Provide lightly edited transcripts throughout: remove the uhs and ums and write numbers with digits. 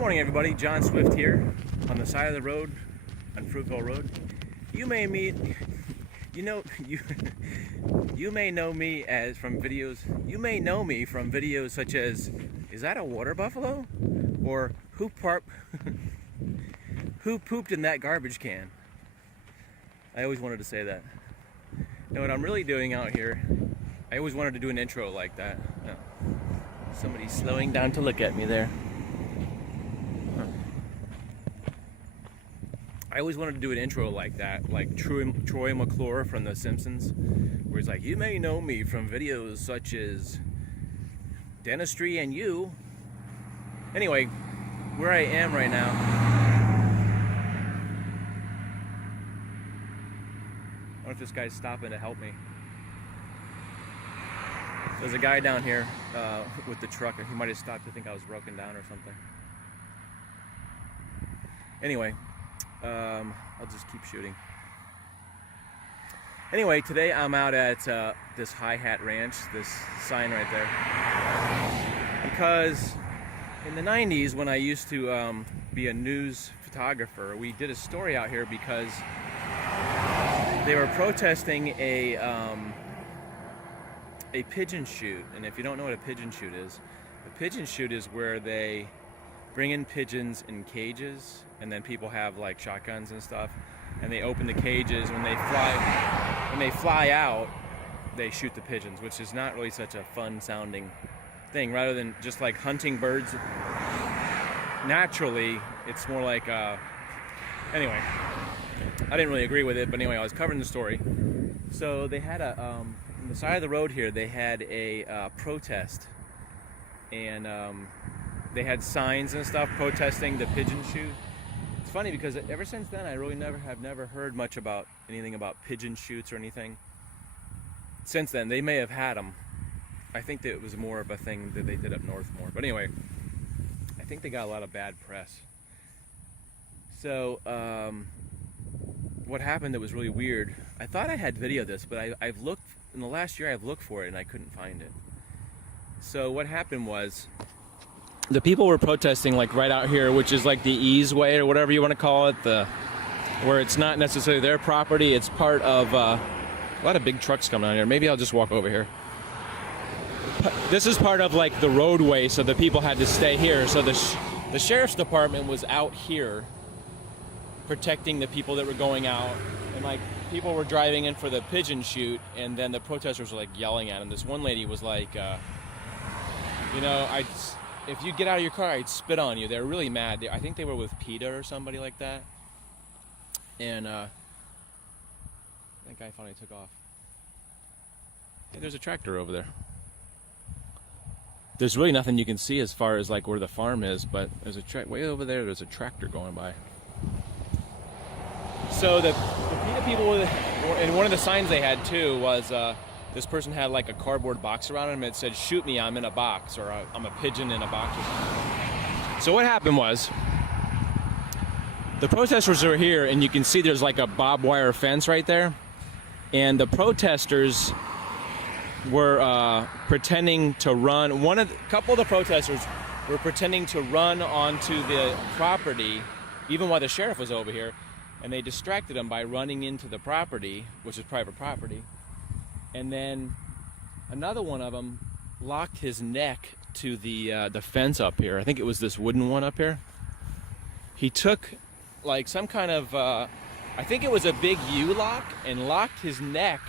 morning, everybody. John Swift here on the side of the road on Fruitville Road. You may meet, you may know me as from videos. You may know me from videos such as, is that a water buffalo? Or who pooped in that garbage can? I always wanted to say that. Now what I'm really doing out here, I always wanted to do an intro like that. Oh, somebody's slowing down to look at me there. I always wanted to do an intro like that, like Troy McClure from The Simpsons, where he's like, you may know me from videos such as Dentistry and You. Anyway, where I am right now, I wonder if this guy's stopping to help me. There's a guy down here with the truck, and he might have stopped to think I was broken down or something. Anyway, I'll just keep shooting. Anyway, today I'm out at this Hi-Hat Ranch, this sign right there, because in the 90s when I used to be a news photographer, we did a story out here because they were protesting a pigeon shoot. And if you don't know what a pigeon shoot is, a pigeon shoot is where they bring in pigeons in cages, and then people have like shotguns and stuff, and they open the cages. When they fly out, they shoot the pigeons, which is not really such a fun sounding thing. Rather than just like hunting birds naturally, it's more like anyway, I didn't really agree with it, but anyway, I was covering the story. So they had on the side of the road here, they had a protest, and they had signs and stuff protesting the pigeon shoot. It's funny because ever since then I really have never heard much about anything about pigeon shoots or anything. Since then, they may have had them. I think that it was more of a thing that they did up north more. But anyway, I think they got a lot of bad press. So what happened that was really weird, I thought I had video of this, but I've looked, in the last year I've looked for it and I couldn't find it. So what happened was, the people were protesting like right out here, which is like the easeway or whatever you want to call it, where it's not necessarily their property, it's part of a lot of big trucks coming out here. Maybe I'll just walk over here. This is part of like the roadway, so the people had to stay here. So the sheriff's department was out here protecting the people that were going out, and like people were driving in for the pigeon shoot, and then the protesters were like yelling at them. This one lady was like, if you get out of your car, I'd spit on you. They're really mad. I think they were with PETA or somebody like that. And that guy finally took off. Hey, there's a tractor over there. There's really nothing you can see as far as like where the farm is, but there's a way over there. There's a tractor going by. So the PETA people, and one of the signs they had too was this person had like a cardboard box around him, and it said, shoot me, I'm in a box, or I'm a pigeon in a box or something. So what happened was, the protesters are here, and you can see there's like a barbed wire fence right there, and the protesters were pretending to run. A couple of the protesters were pretending to run onto the property, even while the sheriff was over here, and they distracted them by running into the property, which is private property. And then another one of them locked his neck to the fence up here. I think it was this wooden one up here. He took like some kind of, I think it was a big U-lock, and locked his neck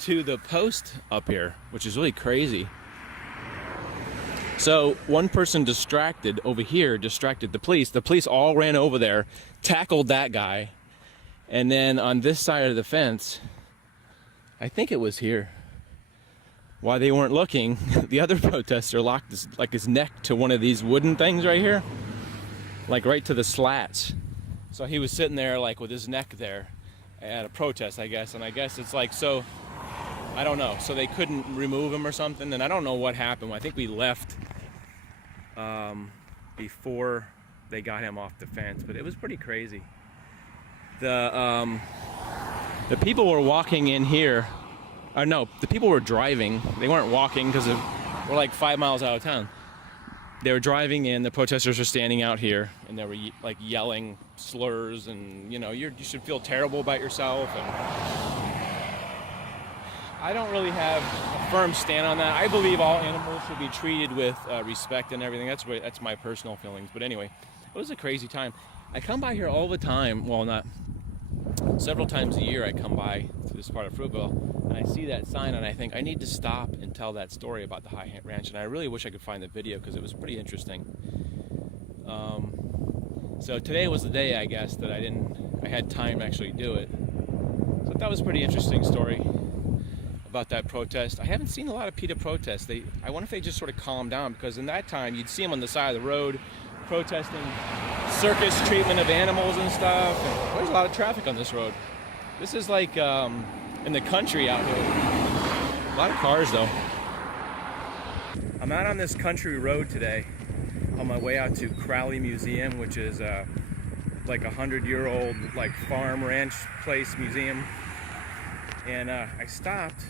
to the post up here, which is really crazy. So one person distracted the police. The police all ran over there, tackled that guy, and then on this side of the fence, I think it was here, while they weren't looking, the other protester locked his neck to one of these wooden things right here, like right to the slats. So he was sitting there like with his neck there at a protest, I guess. And I guess it's like, so I don't know, so they couldn't remove him or something, and I don't know what happened. I think we left before they got him off the fence, but it was pretty crazy. The people were walking in here. No, the people were driving. They weren't walking because we're like 5 miles out of town. they were driving in, the protesters were standing out here, and they were like yelling slurs, and you know, you should feel terrible about yourself. And I don't really have a firm stand on that. I believe all animals should be treated with respect and everything. That's my personal feelings. But anyway, it was a crazy time. I come by here all the time. Well, not several times a year. I come by to this part of Fruitville, and I see that sign, and I think I need to stop and tell that story about the High Ranch. And I really wish I could find the video because it was pretty interesting. So today was the day, I guess, that I had time to actually do it. So that was a pretty interesting story about that protest. I haven't seen a lot of PETA protests. I wonder if they just sort of calmed down, because in that time you'd see them on the side of the road protesting circus treatment of animals and stuff. And there's a lot of traffic on this road. This is like in the country out here. A lot of cars though. I'm out on this country road today on my way out to Crowley Museum, which is like 100-year-old like farm ranch place museum. And I stopped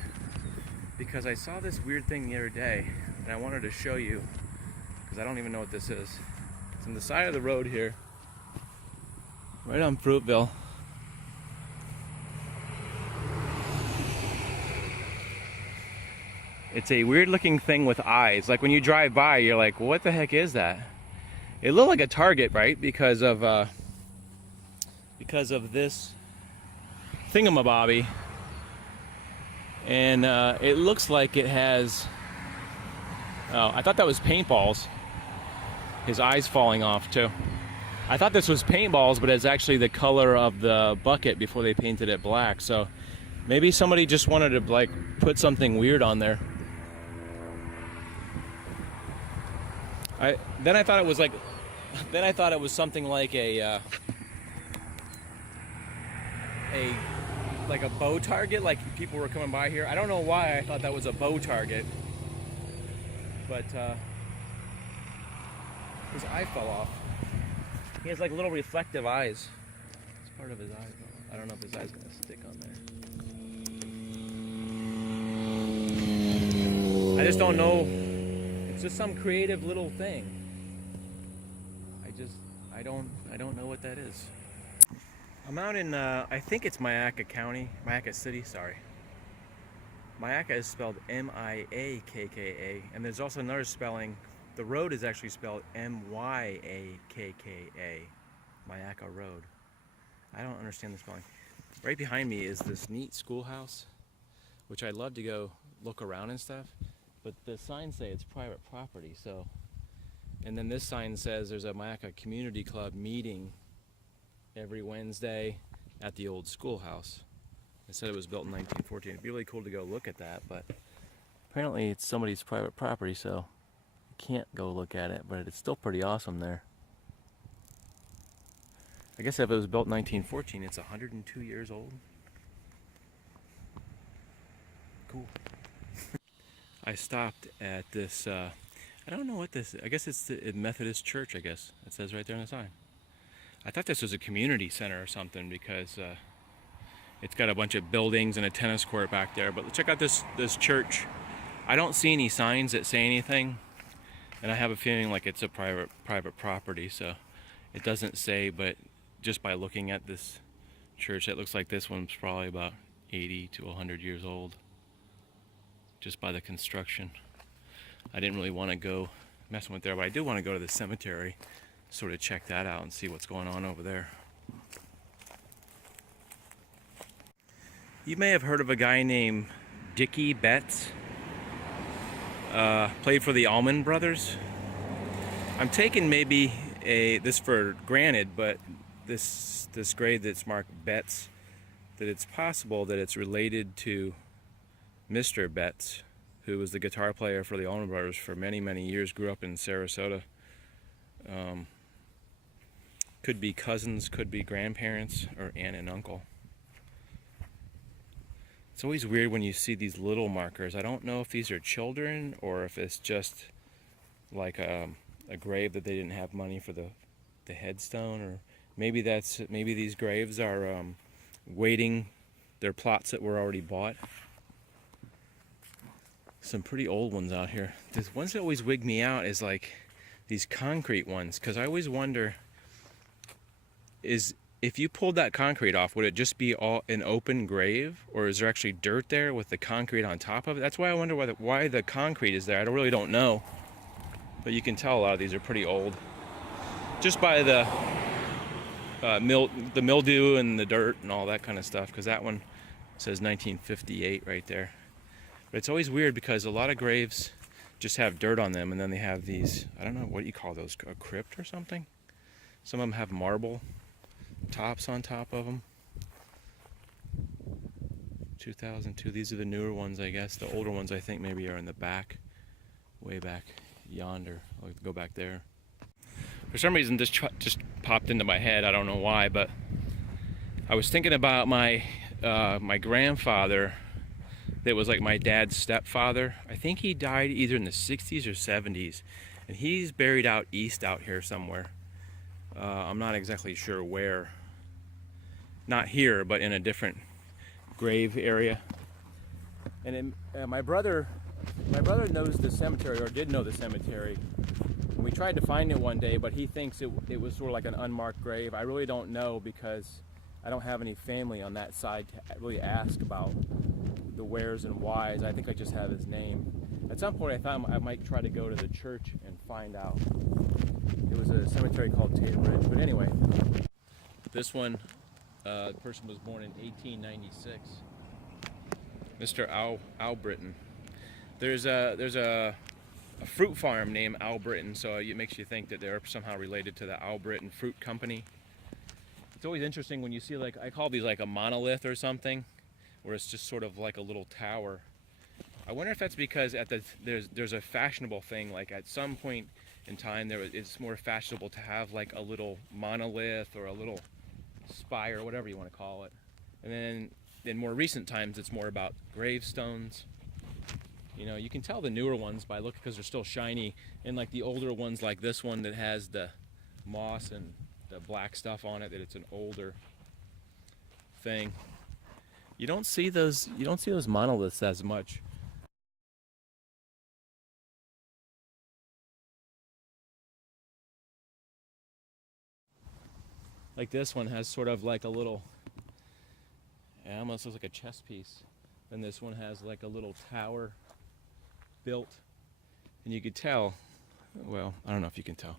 because I saw this weird thing the other day, and I wanted to show you, because I don't even know what this is. It's on the side of the road here, right on Fruitville. It's a weird looking thing with eyes. Like when you drive by, you're like, what the heck is that? It looked like a target, right? Because of this thingamabobby. And it looks like it has, oh, I thought that was paintballs. His eyes falling off too. I thought this was paintballs, but it's actually the color of the bucket before they painted it black. So maybe somebody just wanted to like put something weird on there. Then I thought it was something like a bow target, like people were coming by here. I don't know why I thought that was a bow target, but his eye fell off. He has like little reflective eyes. It's part of his eye. I don't know if his eye's gonna stick on there. I just don't know. It's just some creative little thing. I don't know what that is. I'm out in, I think it's Myakka City, sorry. Myakka is spelled M-I-A-K-K-A, and there's also another spelling. The road is actually spelled M-Y-A-K-K-A, Myakka Road. I don't understand the spelling. Right behind me is this neat schoolhouse, which I'd love to go look around and stuff, but the signs say it's private property, so. And then this sign says there's a Myakka Community Club meeting every Wednesday at the old schoolhouse. It said it was built in 1914. It'd be really cool to go look at that, but apparently it's somebody's private property, so you can't go look at it, but it's still pretty awesome there. I guess if it was built in 1914, it's 102 years old. Cool. I stopped at this, I don't know what this is. I guess it's the Methodist Church, I guess. It says right there on the sign. I thought this was a community center or something because it's got a bunch of buildings and a tennis court back there. But check out this church. I don't see any signs that say anything, and I have a feeling like it's a private property, so it doesn't say. But just by looking at this church, it looks like this one's probably about 80 to 100 years old, just by the construction. I didn't really want to go messing with there, but I do want to go to the cemetery, sort of check that out and see what's going on over there. You may have heard of a guy named Dickie Betts. Played for the Allman Brothers. I'm taking maybe this for granted, but this grave that's marked Betts, that it's possible that it's related to Mr. Betts, who was the guitar player for the Allman Brothers for many, many years, grew up in Sarasota. Could be cousins, could be grandparents, or aunt and uncle. It's always weird when you see these little markers. I don't know if these are children or if it's just like a grave that they didn't have money for the headstone, or maybe these graves are waiting. They're plots that were already bought. Some pretty old ones out here. The ones that always wig me out is like these concrete ones, because I always wonder, is if you pulled that concrete off, would it just be all an open grave, or is there actually dirt there with the concrete on top of it? That's why I wonder why the concrete is there. I really don't know, but you can tell a lot of these are pretty old just by the mildew and the dirt and all that kind of stuff, because that one says 1958 right there. But it's always weird because a lot of graves just have dirt on them, and then they have these, I don't know, what do you call those, a crypt or something? Some of them have marble tops on top of them. 2002, these are the newer ones, I guess. The older ones I think maybe are in the back, way back yonder. I'll go back there. For some reason this just popped into my head, I don't know why, but I was thinking about my grandfather that was like my dad's stepfather. I think he died either in the 60s or 70s, and he's buried out east out here somewhere. I'm not exactly sure where. Not here, but in a different grave area. And my brother knows the cemetery, or did know the cemetery. We tried to find it one day, but he thinks it was sort of like an unmarked grave. I really don't know, because I don't have any family on that side to really ask about the wheres and whys. I think I just have his name. At some point I thought I might try to go to the church and find out. It was a cemetery called Tate Ridge, but anyway. This one, the person was born in 1896. Mr. Al Britton. There's a fruit farm named Al Britton, so it makes you think that they're somehow related to the Al Britton Fruit Company. It's always interesting when you see, like, I call these like a monolith or something, where it's just sort of like a little tower. I wonder if that's because there's a fashionable thing, like at some point in time it's more fashionable to have like a little monolith or a little spire, whatever you want to call it. And then in more recent times it's more about gravestones. You know, you can tell the newer ones by looking, because they're still shiny, and like the older ones like this one that has the moss and the black stuff on it, that it's an older thing. You don't see those monoliths as much. Like this one has sort of like a little, it almost looks like a chess piece. Then this one has like a little tower built, and you could tell, well, I don't know if you can tell.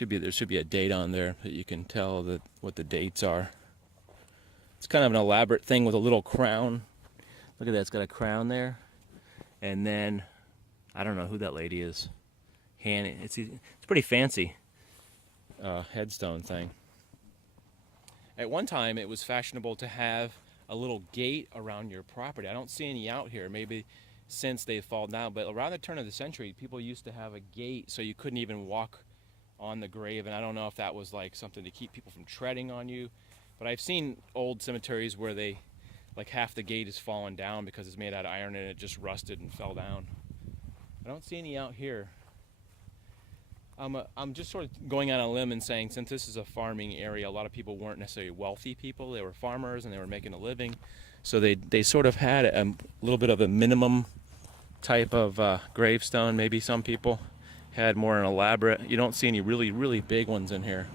There should be a date on there that you can tell what the dates are. It's kind of an elaborate thing with a little crown. Look at that, it's got a crown there. And then, I don't know who that lady is. It's pretty fancy headstone thing. At one time, it was fashionable to have a little gate around your property. I don't see any out here, maybe since they've fallen down, but around the turn of the century, people used to have a gate so you couldn't even walk on the grave, and I don't know if that was like something to keep people from treading on you, but I've seen old cemeteries where they, like, half the gate is fallen down because it's made out of iron and it just rusted and fell down. I don't see any out here. I'm just sort of going on a limb and saying, since this is a farming area, a lot of people weren't necessarily wealthy people. They were farmers and they were making a living, so they sort of had a little bit of a minimum type of gravestone. Maybe some people had more an elaborate. You don't see any really big ones in here.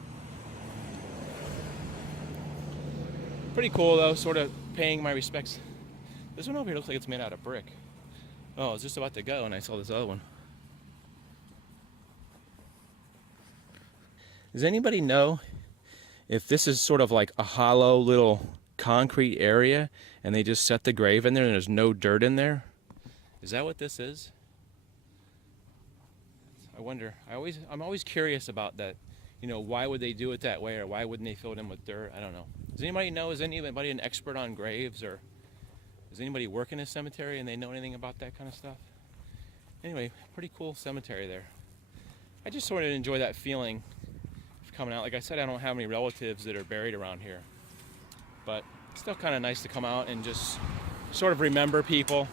Pretty cool though, sort of paying my respects. This one over here looks like it's made out of brick. Oh, I was just about to go and I saw this other one. Does anybody know if this is sort of like a hollow little concrete area and they just set the grave in there and there's no dirt in there? Is that what this is? I wonder. I'm always curious about that. You know, why would they do it that way, or why wouldn't they fill it in with dirt? I don't know. Does anybody know? Is anybody an expert on graves, or does anybody work in a cemetery and they know anything about that kind of stuff? Anyway, pretty cool cemetery there. I just sort of enjoy that feeling of coming out. Like I said, I don't have any relatives that are buried around here, but it's still kind of nice to come out and just sort of remember people.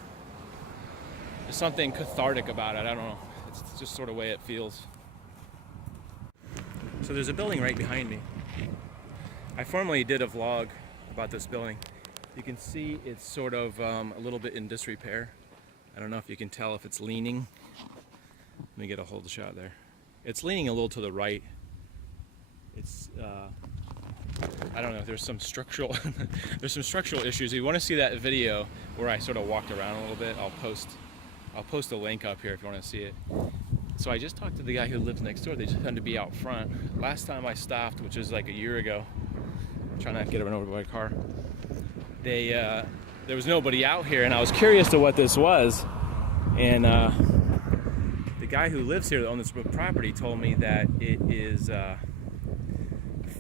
There's something cathartic about it. I don't know. It's just sort of the way it feels. So there's a building right behind me. I formerly did a vlog about this building. You can see it's sort of a little bit in disrepair. I don't know if you can tell if it's leaning. Let me get a hold shot there. It's leaning a little to the right. It's I don't know. There's some structural there's some structural issues. If you want to see that video where I sort of walked around a little bit, I'll post a link up here if you want to see it. So I just talked to the guy who lives next door. They just happened to be out front. Last time I stopped, which was like a year ago, trying not to get run over by a car, there was nobody out here, and I was curious to what this was. And the guy who lives here on this property told me that it is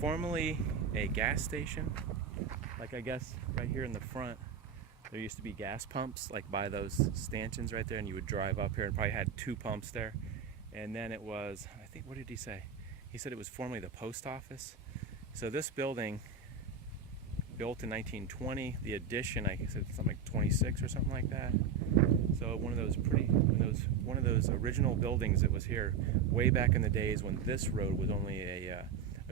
formerly a gas station. Like, I guess right here in the front there used to be gas pumps, like by those stanchions right there, and you would drive up here and probably had 2 pumps there. And then it was, I think, what did he say? He said it was formerly the post office. So this building, built in 1920, the addition, I guess it's something like 26 or something like that. So one of those original buildings that was here way back in the days when this road was only a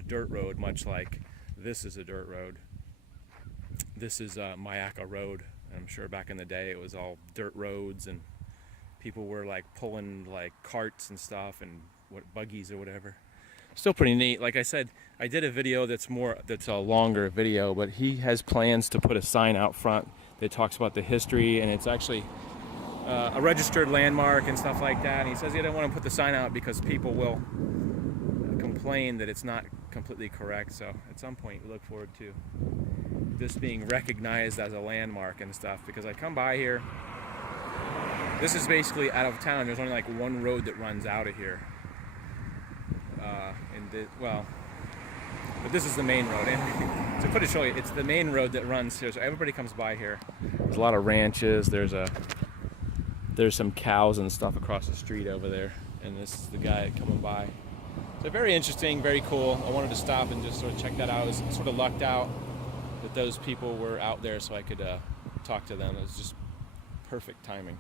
dirt road, much like this is a dirt road. This is Myakka Road. I'm sure back in the day it was all dirt roads, and people were like pulling like carts and stuff and buggies or whatever. Still pretty neat. Like I said, I did a video that's a longer video, but he has plans to put a sign out front that talks about the history, and it's actually a registered landmark and stuff like that. And he says he didn't want to put the sign out because people will complain that it's not completely correct. So at some point we look forward to this being recognized as a landmark and stuff, because I come by here. This is basically out of town. There's only like one road that runs out of here. But this is the main road. And to put it show you, it's the main road that runs here. So everybody comes by here. There's a lot of ranches. There's some cows and stuff across the street over there. And this is the guy coming by. So very interesting, very cool. I wanted to stop and just sort of check that out. I was sort of lucked out that those people were out there so I could talk to them. It was just perfect timing.